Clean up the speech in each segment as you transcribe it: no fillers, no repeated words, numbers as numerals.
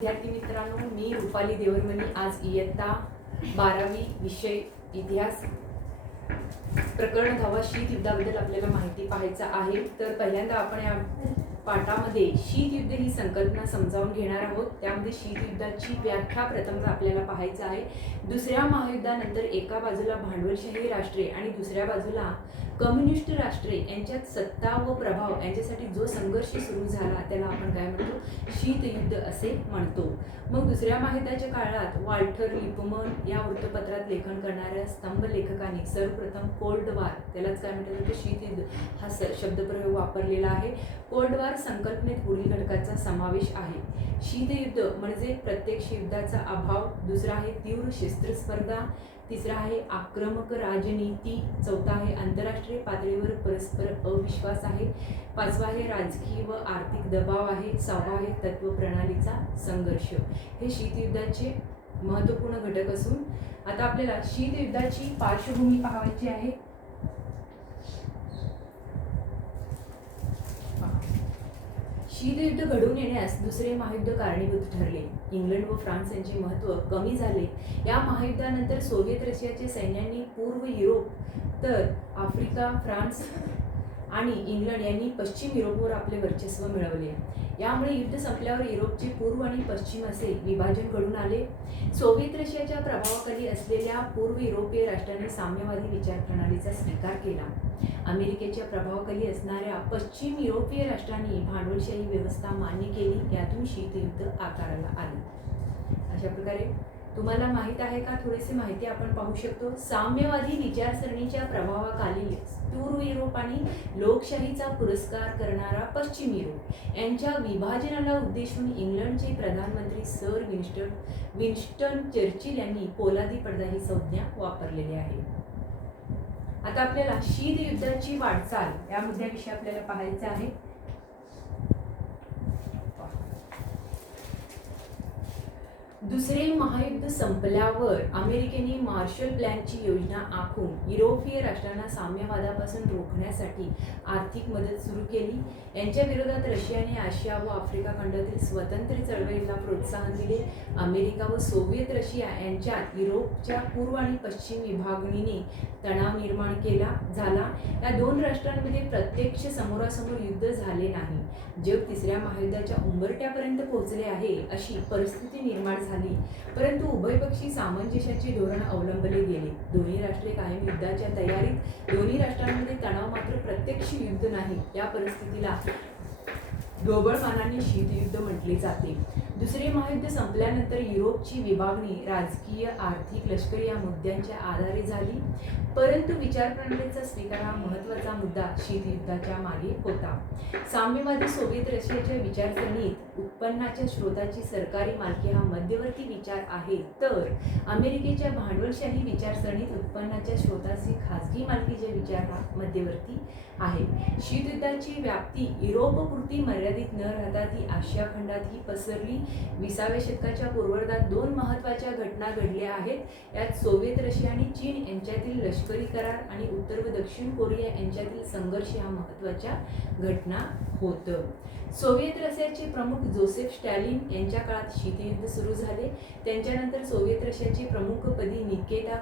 विद्यार्थी मित्रांनो, मी रुपाली देवरमणी आज इयत्ता 12वी विषय इतिहास प्रकरण 10 शीत युद्धाबद्दल आपल्याला माहिती पाहायचं आहे. तर पहिल्यांदा आपण या पाठामध्ये शीत युद्ध ही संकल्पना समजावून घेणार आहोत. त्यामध्ये शीत युद्धाची व्याख्या प्रथमतः आपल्याला पाहायचं आहे. दुसऱ्या महायुद्धानंतर एका बाजूला भांडवलशाही राष्ट्रे आणि दुसऱ्या बाजूला कम्युनिस्ट राष्ट्रे यांच्यात सत्ता व प्रभाव यांच्यासाठी जो संघर्ष सुरू झाला त्याला आपण काय म्हणतो, शीत युद्ध असे म्हणतो. मग दुसऱ्या महायुद्धाच्या काळात वाल्टर लिपमन या वृत्तपत्रात लेखन करणाऱ्या स्तंभ लेखकांनी सर्वप्रथम कोल्ड वार, त्यालाच काय म्हणतात, शीत युद्ध हा शब्दप्रयोग वापरलेला आहे. कोल्ड वार संकल्पनेत पुढील घटकाचा समावेश आहे. शीतयुद्ध म्हणजे प्रत्यक्ष युद्धाचा अभाव, दुसरा आहे तीव्र शस्त्रस्पर्धा, तिसरा आहे आक्रमक राजनीती, चौथा आहे आंतरराष्ट्रीय पातळीवर परस्पर अविश्वास आहे, पाचवा आहे राजकीय व आर्थिक दबाव आहे, सहावा आहे तत्वप्रणालीचा संघर्ष. हे शीतयुद्धाचे महत्त्वपूर्ण घटक असून आता आपल्याला शीतयुद्धाची पार्श्वभूमी पाहायची आहे. शीतयुद्ध घडून येण्यास दुसरे महायुद्ध कारणीभूत ठरले. इंग्लंड व फ्रान्स यांचे महत्त्व कमी झाले. या महायुद्धानंतर सोव्हिएत रशियाच्या सैन्यांनी पूर्व युरोप तर आफ्रिका, फ्रान्स आणि इंग्लंड यांनी पश्चिम युरोपवर आपले वर्चस्व मिळवले. यामुळे युद्ध संपल्यावर युरोपचे पूर्व आणि पश्चिम असे विभाजन घडून आले. सोव्हिएत रशियाच्या प्रभावाखाली असलेल्या पूर्व युरोपीय राष्ट्रांनी साम्यवादी विचारप्रणालीचा स्वीकार केला. अमेरिकेच्या प्रभावाखाली असणाऱ्या पश्चिम युरोपीय राष्ट्रांनी भांडवलशाही व्यवस्था मान्य केली. यातून शीतयुद्ध आकाराला आले. अशा प्रकारे तुम्हाला माहित आहे का, थोडीशी माहिती आपण पाहू शकतो. साम्यवादी विचारसरणीच्या प्रभावाखाली पूर्व युरोप आणि लोकशाहीचा पुरस्कार करणारा पश्चिम युरोप यांच्या विभाजनाला उद्देशून इंग्लंडचे प्रधानमंत्री सर विन्स्टन चर्चिल यांनी पोलादी पडदा ही संज्ञा वापरलेली आहे. आता आपल्याला शीत युद्धाची वाटचाल या मुद्द्याविषयी आपल्याला पाहायचे आहे. दुसरे महायुद्ध संपल्यावर अमेरिकेने मार्शल प्लॅनची योजना आखून युरोपीय राष्ट्रांना साम्यवादापासून रोखण्यासाठी आर्थिक मदत सुरू केली. यांच्या विरोधात रशियाने आशिया व आफ्रिका खंडातील स्वतंत्र चळवळीला प्रोत्साहन दिले. अमेरिका व सोव्हिएत रशिया यांच्यात युरोपच्या पूर्व आणि पश्चिम विभागणीने तणाव निर्माण झाला. या दोन राष्ट्रांमध्ये प्रत्यक्ष समोरासमोर युद्ध झाले नाही. जग तिसऱ्या महायुद्धाच्या उंबरठ्यापर्यंत पोहोचले आहे अशी परिस्थिती निर्माण झाली. परंतु उभयपक्षी सामंजस्याचे धोरण अवलंबले गेले. दोन्ही राष्ट्रे कायम युद्धाच्या तयारीत. दोन्ही राष्ट्रांमध्ये तणाव मात्र प्रत्यक्ष युद्ध नाही. या परिस्थितीला ढोबळमानाने शीतयुद्ध म्हटले जाते. दुसरे महायुद्ध संपल्यानंतर युरोपची विभागणी राजकीय, आर्थिक, लष्करी या मुद्द्यांच्या आधारे झाली. परंतु विचारप्रणालीचा स्वीकार हा महत्त्वाचा मुद्दा शीतयुद्धाच्या मागे होता. साम्यवादी सोव्हिएत रशियाच्या विचारसरणीत उत्पन्नाच्या स्रोताची सरकारी मालकी हा मध्यवर्ती विचार आहे, तर अमेरिकेच्या भांडवलशाही विचारसरणीत उत्पन्नाच्या स्रोताची खासगी मालकीचा विचार हा मध्यवर्ती आहे. शीतयुद्धाची व्याप्ती युरोपपुरती मर्यादित न राहता ती आशिया खंडातही पसरली. 20व्या शतकाच्या पूर्वार्धात दोन महत्त्वाच्या घटना घडल्या आहेत. यात सोव्हिएत रशिया आणि चीन यांच्यातील लष्करी करार आणि उत्तर व दक्षिण कोरिया यांच्यातील संघर्ष ह्या महत्त्वाच्या घटना होत. सोव्हिएत रशियाचे प्रमुख जोसेफ स्टॅलिन यांच्या काळात शीतयुद्ध सुरू झाले. त्यांच्यानंतर सोव्हिएत रशियाचे प्रमुखपदी निकिता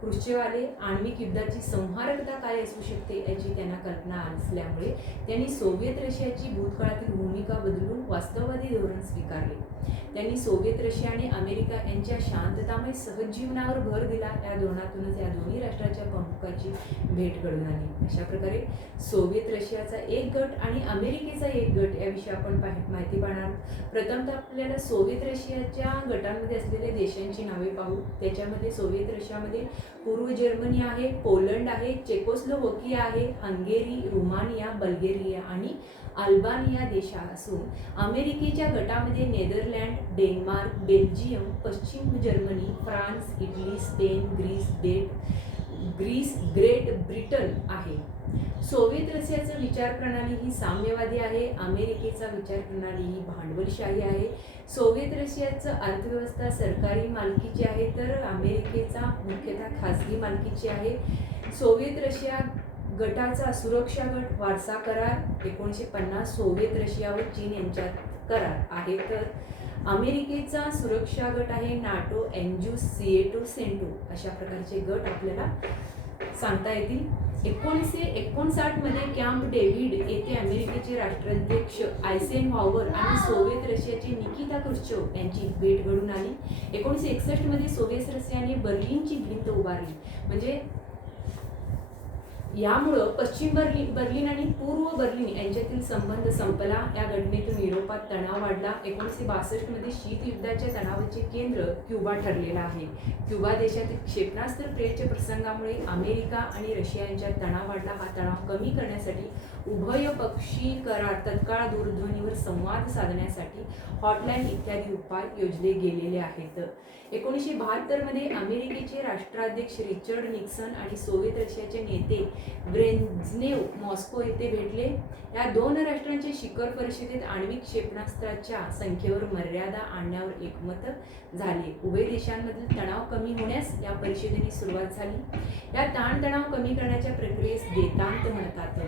क्रुश्चेव आले. आण्विक युद्धाची संहारकता काय असू शकते याची त्यांना कल्पना असल्यामुळे त्यांनी सोव्हिएत रशियाची भूतकाळातील भूमिका बदलून वास्तववादी धोरण स्वीकारले. त्यांनी सोव्हिएत रशिया आणि अमेरिका यांच्या शांततामय सहजीवनावर भर दिला. या धोरणातूनच या दोन्ही राष्ट्राच्या प्रमुखाची भेट घडून आली. अशा प्रकारे सोव्हिएत रशियाचा एक गट आणि अमेरिकेचा एक गट याविषयी आपण माहिती पाहणार. प्रथमतः आपल्याला सोव्हिएत रशियाच्या गटांमध्ये असलेल्या देशांची नावे पाहू. त्याच्यामध्ये सोव्हिएत रशियामध्ये पूर्व जर्मनी आहे, पोलंड आहे, चेकोस्लोव्हाकिया आहे, हंगेरी, रुमानिया, बल्गेरिया आणि अल्बानिया देश असून अमेरिकेच्या गटामध्ये नेदरलँड, डेन्मार्क, बेल्जियम, पश्चिम Germany, France, Italy, Spain, Greece, Great Britain आहे. सोव्हिएत रशियाचं विचारप्रणाली ही साम्यवादी आहे. अमेरिकेचा विचारप्रणाली ही भांडवलशाही आहे. सोव्हिएत रशियाचं अर्थव्यवस्था सरकारी मालकीची आहे, तर अमेरिकेचा मुख्यतः खासगी मालकीची आहे. सोव्हिएत रशिया गटाचा सुरक्षा गट वारसा करार 1950 सोव्हिएत रशिया व चीन यांच्यात करार आहे, तर अमेरिकेचा सुरक्षा गट आहे नाटो, एनजूस, सिएटो, सेंटो अशा प्रकारचे गट आपल्याला सांगता येतील. 1959 मध्ये कॅम्प डेव्हिड येथे अमेरिकेचे राष्ट्राध्यक्ष आयसेनहॉवर आणि सोव्हिएत रशियाचे निकिता क्रुश्चोव यांची भेट घडून आली. 1961 मध्ये सोव्हिएत रशियाने बर्लिनची भिंत उभारली. म्हणजे यामुळं पश्चिम बर्लिन आणि पूर्व बर्लिन यांच्यातील संबंध संपला. या घटनेतून युरोपात तणाव वाढला. 1962 मध्ये शीतयुद्धाच्या तणावाचे केंद्र क्युबा ठरलेला आहे. क्युबा देशातील क्षेपणास्त्र प्रेरच्या प्रसंगामुळे अमेरिका आणि रशिया यांच्यात तणाव वाढला. हा तणाव कमी करण्यासाठी उभयपक्षी करार, तत्काळ दूरध्वनीवर संवाद साधण्यासाठी हॉटलाईन इत्यादी उपाय योजले गेलेले आहेत. 1972 मध्ये अमेरिकेचे राष्ट्राध्यक्ष रिचर्ड निक्सन आणि सोव्हिएत रशियाचे नेते ब्रेझनेव मॉस्को येथे भेटले. या दोन राष्ट्रांच्या शिखर परिषदेत आण्विक क्षेपणास्त्राच्या संख्येवर मर्यादा आणण्यावर एकमत झाले. उभय देशांमधील तणाव कमी होण्यास या परिषदेने सुरुवात झाली. या ताणतणाव कमी करण्याच्या प्रक्रियेस देतांत म्हणतात.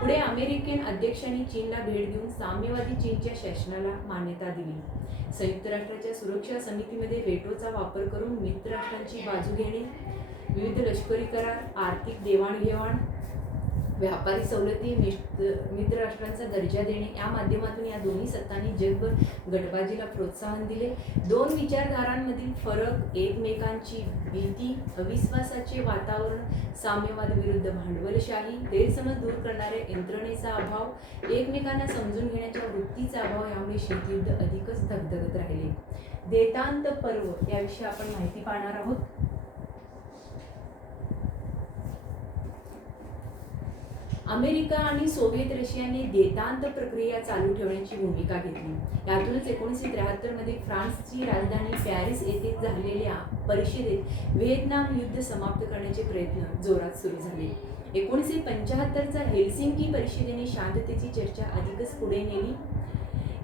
पुढे अमेरिकन अध्यक्षांनी चीनला भेट देऊन साम्यवादी चीनच्या शासनाला मान्यता दिली. संयुक्त राष्ट्राच्या सुरक्षा समितीमध्ये व्हेटोचा वापर करून मित्र राष्ट्रांची बाजू घेणे, विविध लष्करी करार, आर्थिक देवाणघेवाण, व्यापारी सवलती, मित्र राष्ट्रांचा दर्जा देणे या माध्यमातून या दोन्ही सत्तांनी जगभर गटबाजीला प्रोत्साहन दिले. दोन विचारधारांमधील फरक, एकमेकांची भीती, अविश्वासाचे वातावरण, साम्यवाद विरुद्ध भांडवलशाही, गैरसमज दूर करणाऱ्या यंत्रणेचा अभाव, एकमेकांना समजून घेण्याच्या वृत्तीचा अभाव यामुळे शीतयुद्ध अधिकच धगधगत राहिले. देतांत पर्व याविषयी आपण माहिती पाहणार आहोत. अमेरिका आणि सोव्हिएत रशियाने देतांत प्रक्रिया चालू ठेवण्याची भूमिका घेतली. यातूनच 1973 मध्ये फ्रान्सची राजधानी पॅरिस येथे झालेल्या परिषदेत व्हिएतनाम युद्ध समाप्त करण्याचे प्रयत्न जोरात सुरू झाले. 1975चा हेल्सिंकी परिषदेने शांततेची चर्चा अधिकच पुढे नेली.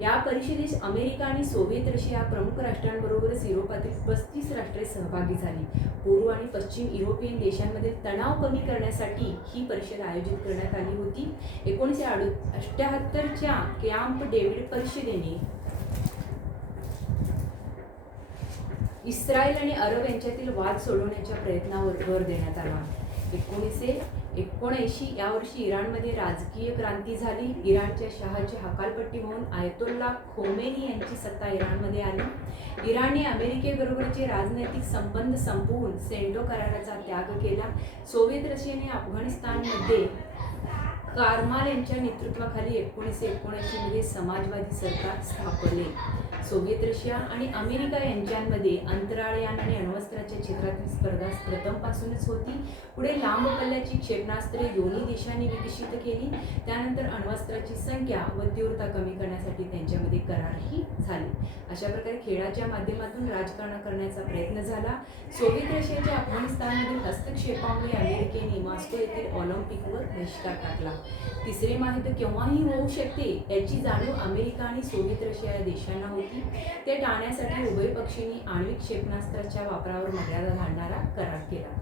या परिषदेत अमेरिका आणि सोव्हिएत रशिया प्रमुख राष्ट्रांबरोबरच युरोपातील 35 राष्ट्रे सहभागी झाली. पूर्व आणि पश्चिम युरोपियन देशांमधील तणाव कमी करण्यासाठी ही परिषद आयोजित करण्यात आली होती. 1978च्या कॅम्प डेव्हिड परिषदेने इस्रायल आणि अरब यांच्यातील वाद सोडवण्याच्या प्रयत्नावर भर देण्यात आला. 1979 या वर्षी इराणमध्ये राजकीय क्रांती झाली. इराणच्या शहाची हकालपट्टी होऊन आयतोल्ला खोमेनी यांची सत्ता इराणमध्ये आली. इराणने अमेरिकेबरोबरचे राजनैतिक संबंध संपवून सेंटो कराराचा त्याग केला. सोव्हिएत रशियाने अफगाणिस्तानमध्ये कारमाल यांच्या नेतृत्वाखाली 1979 मध्ये समाजवादी सरकार स्थापले. सोव्हिएत रशिया आणि अमेरिका यांच्यामध्ये अंतराळयान आणि अण्वस्त्राच्या क्षेत्रातील स्पर्धा प्रथमपासूनच होती. पुढे लांब पल्ल्याची क्षेपणास्त्रे दोन्ही देशांनी विकसित केली. त्यानंतर अण्वस्त्राची संख्या व तीव्रता कमी करण्यासाठी त्यांच्यामध्ये करारही झाले. अशा प्रकारे खेळाच्या माध्यमातून राजकारण करण्याचा प्रयत्न झाला. सोव्हिएत रशियाच्या अफगाणिस्तानमधील हस्तक्षेपामुळे अमेरिकेने मॉस्को येथील ऑलिम्पिकवर बहिष्कार टाकला. तिसरे महायुद्ध केव्हाही होऊ शकते याची जाणीव अमेरिका आणि सोव्हिएत रशिया या देशांना होती. ते टाळण्यासाठी उभयपक्षींनी आण्विक क्षेपणास्त्राच्या वापरावर मर्यादा घालणारा करार केला.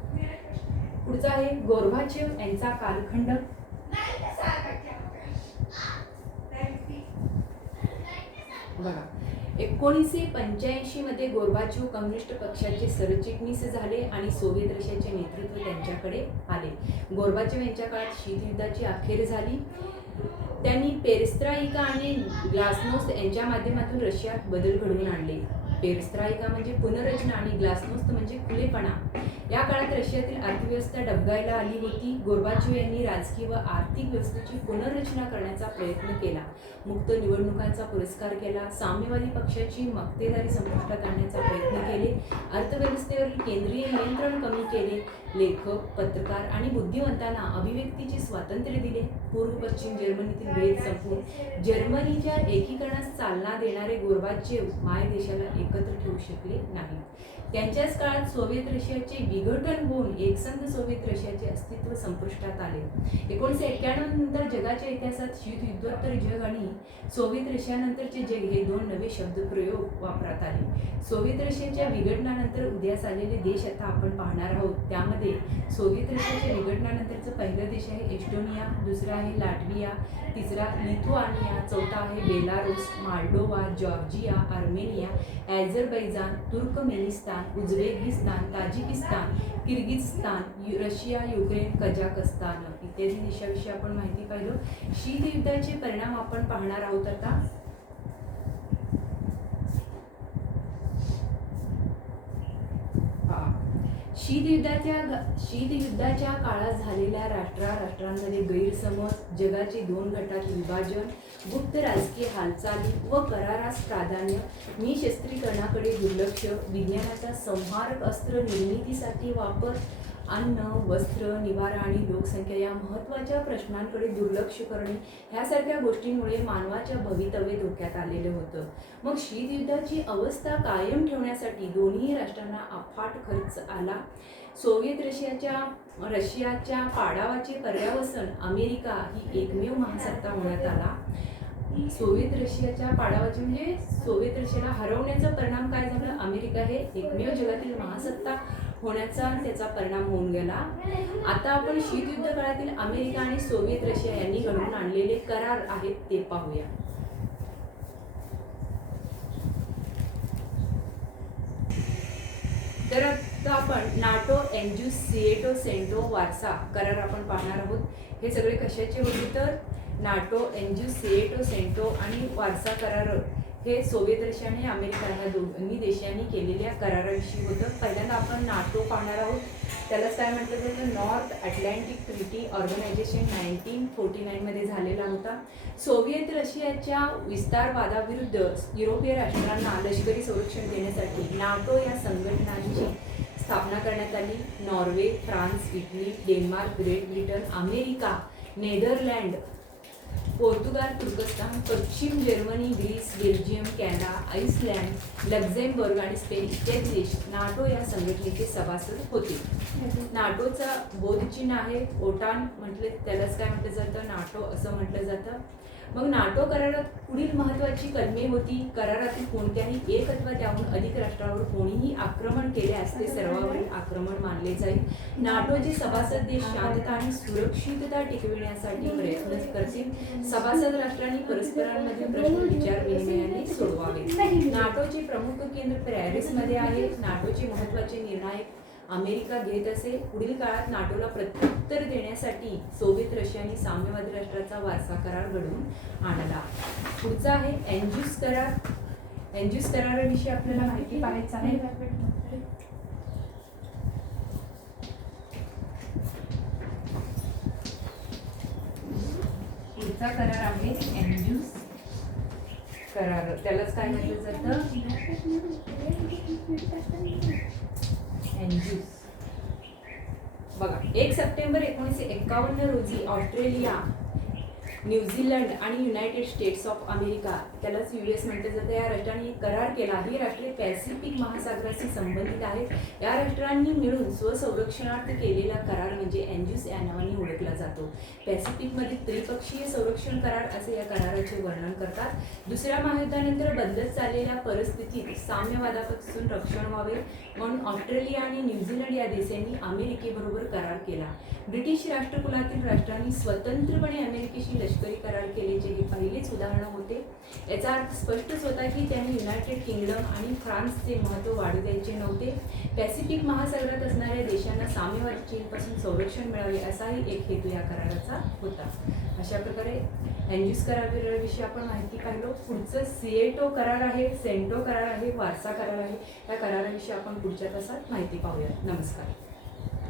पुढचा आहे गोर्बाचेव यांचा कालखंड. बघा, 1985 मध्ये गोर्बाचेव कम्युनिस्ट पक्षाचे सरचिटणीस झाले आणि सोव्हिएत रशियाचे नेतृत्व त्यांच्याकडे आले. गोर्बाचेव यांच्या काळात शीतयुद्धाची अखेर झाली. त्यांनी पेरेस्ट्राइका आणि ग्लासनोस्त यांच्या माध्यमातून रशियात बदल घडवून आणले. पेरेस्ट्राइका म्हणजे पुनर्रचना आणि ग्लासनोस्त म्हणजे खुलेपणा. या काळात रशियातील अर्थव्यवस्था डबघाईला आली होती. गोर्बाचेव यांनी राजकीय व आर्थिक व्यवस्थेची पुनर्रचना करण्याचा प्रयत्न केला. मुक्त निवडणुकांचा पुरस्कार केला. साम्यवादी पक्षाची मक्तेदारी संपुष्टात आणण्याचा प्रयत्न केले. अर्थव्यवस्थेवरील केंद्रीय नियंत्रण कमी केले. लेखक, पत्रकार आणि बुद्धिमत्तांना अभिव्यक्तीचे स्वातंत्र्य दिले. पूर्व पश्चिम जर्मनीतील भेद संपवून जर्मनीच्या एकीकरणास चालना देणारे गोर्बाचेव माय देशाला एकत्र ठेवू शकले नाही. त्यांच्याच काळात सोव्हिएत रशियाचे विघटन होऊन एकसंध सोव्हिएत रशियाचे अस्तित्व संपुष्टात आले. 1991 नंतर जगाच्या इतिहासात शीतयुद्धोत्तर जग आणि सोव्हिएत रशियानंतरचे जग हे दोन नवे शब्दप्रयोग वापरात आले. सोव्हिएत रशियाच्या विघटनानंतर उदयास आलेले देश आता आपण पाहणार आहोत. त्यामध्ये सोव्हिएत रशियाच्या विघटनानंतरचं पहिलं देश आहे एस्टोनिया, दुसरं आहे लाटविया, तिसरा लिथुआनिया, चौथा आहे Belarus, Moldova, Georgia, Armenia, Azerbaijan, Turkmenistan, Uzbekistan, Tajikistan, Kyrgyzstan, Russia, Ukraine, Kazakhstan इत्यादी देशाविषयी आपण माहिती पाहिलं. शीतयुद्धाचे परिणाम आपण पाहणार आहोत आता. शीतयुद्धाच्या काळात झालेल्या राष्ट्रांमध्ये गैरसमज, जगाचे दोन गटात विभाजन, गुप्त राजकीय हालचाली व करारास प्राधान्य, निशस्त्रीकरणाकडे दुर्लक्ष, विज्ञानाचा संहारक अस्त्र निर्मितीसाठी वापर, अन्न, वस्त्र, निवारा आणि लोकसंख्या या महत्त्वाच्या प्रश्नांकडे दुर्लक्ष करणे ह्यासारख्या गोष्टींमुळे मानवाच्या भवितव्य धोक्यात आलेलं होतं. मग शीतयुद्धाची अवस्था कायम ठेवण्यासाठी दोन्ही राष्ट्रांना अफाट खर्च आला. सोव्हिएत रशियाच्या पाडावाचे पर्यावसन अमेरिका ही एकमेव महासत्ता होण्यात आला. सोव्हिएत रशियाच्या पाडावाचे म्हणजे सोव्हिएत रशियाला हरवण्याचा परिणाम काय झाला? अमेरिका हे एकमेव जगातील महासत्ता होण्याचा त्याचा परिणाम होऊन गेला. आता आपण शीतयुद्ध काळातील अमेरिका आणि सोव्हिएत रशिया यांनी घडवून आणलेले करार आहेत ते पाहूया. तर आता आपण नाटो, एन्जूस, सिएटो, सेंटो, वार्सा करार आपण पाहणार आहोत. हे सगळे कशाचे होते तर नाटो, एन्जूस, सिएटो, सेंटो आणि वार्सा करार हे सोव्हिएत रशिया आणि अमेरिका ह्या दोन्ही देशांनी केलेल्या कराराविषयी होतं. पहिल्यांदा आपण नाटो पाहणार आहोत. त्यालाच काय म्हटलं जातं? नॉर्थ अटलांटिक ट्रीटी ऑर्गनायझेशन 1949 मध्ये झालेला होता. सोव्हिएत रशियाच्या विस्तारवादाविरुद्ध युरोपीय राष्ट्रांना लष्करी संरक्षण देण्यासाठी नाटो या संघटनांची स्थापना करण्यात आली. Norway, France, Italy, Denmark, Great Britain, America, Netherland, Portugal, तुर्कस्तान, पश्चिम Germany, Greece, Belgium, Canada, Iceland, Luxembourg आणि स्पेन इत्यादी देश नाटो या संघटनेचे सभासद होते. नाटोचा बोधचिन्ह आहे ओटान, म्हटले त्यालाच काय म्हटलं जातं? नाटो असं म्हटलं जातं. मग नाटो करारात पुढील महत्त्वाची कलमे होती. करारातील कोणत्याही एक अथवा त्याहून अधिक राष्ट्रावर कोणीही आक्रमण केल्यास ते सर्वांवरील आक्रमण मानले जाईल. नाटोचे सभासद देश शांतता आणि सुरक्षितता टिकविण्यासाठी प्रयत्न करतील. सभासद राष्ट्रांनी परस्परांमध्ये प्रश्न विचार विनिमयाने सोडवावे. नाटोचे प्रमुख केंद्र पॅरिसमध्ये आहे. नाटोचे महत्त्वाचे निर्णय अमेरिका घेत असे. पुढील काळात नाटोला प्रत्युत्तर देण्यासाठी सोव्हिएत रशियाने साम्यवादी राष्ट्राचा वारसा करार घडवून आणला. पुढचा आहे एन्जूस करार. एन्जूस कराराविषयी आपल्याला माहिती पाहायचं आहे. पुढचा करार आहे एन्जूस करार. त्यालाच काय म्हटलं जातं? एन्जूस. बघा, 1 सप्टेंबर 1951 रोजी ऑस्ट्रेलिया, न्यूझीलंड आणि युनायटेड स्टेट्स ऑफ अमेरिका, त्यालाच US म्हटलं जातं, या राष्ट्रांनी करार केला. ही राष्ट्रे पॅसिफिक महासागराशी संबंधित आहेत. या राष्ट्रांनी मिळून स्वसंरक्षणार्थ केलेला करार म्हणजे एन्जूस या नावाने ओळखला जातो. पॅसिफिकमध्ये त्रिपक्षीय संरक्षण करार असे या कराराचे वर्णन करतात. दुसऱ्या महायुद्धानंतर बदलत चाललेल्या परिस्थितीत साम्यवादापासून रक्षण व्हावे म्हणून ऑस्ट्रेलिया आणि न्यूझीलंड या देशांनी अमेरिकेबरोबर करार केला. ब्रिटिश राष्ट्रकुलातील राष्ट्रांनी स्वतंत्रपणे अमेरिकेशी लष्करी करार केल्याचे हे पहिलेच उदाहरण होते. याचा अर्थ स्पष्टच होता की त्यांनी युनायटेड किंगडम आणि फ्रान्सचे महत्त्व वाढू द्यायचे नव्हते. पॅसिफिक महासागरात असणाऱ्या देशांना साम्यवादी चीनपासून संरक्षण मिळावे असाही एक हेतू या कराराचा होता. अशा प्रकारे एन्जूस कराराविषयी आपण माहिती पाहिलो. पुढचं सिएटो करार आहे, सेंटो करार आहे, वार्सा करार आहे. या कराराविषयी आपण पुढच्या तासात माहिती पाहूया. नमस्कार.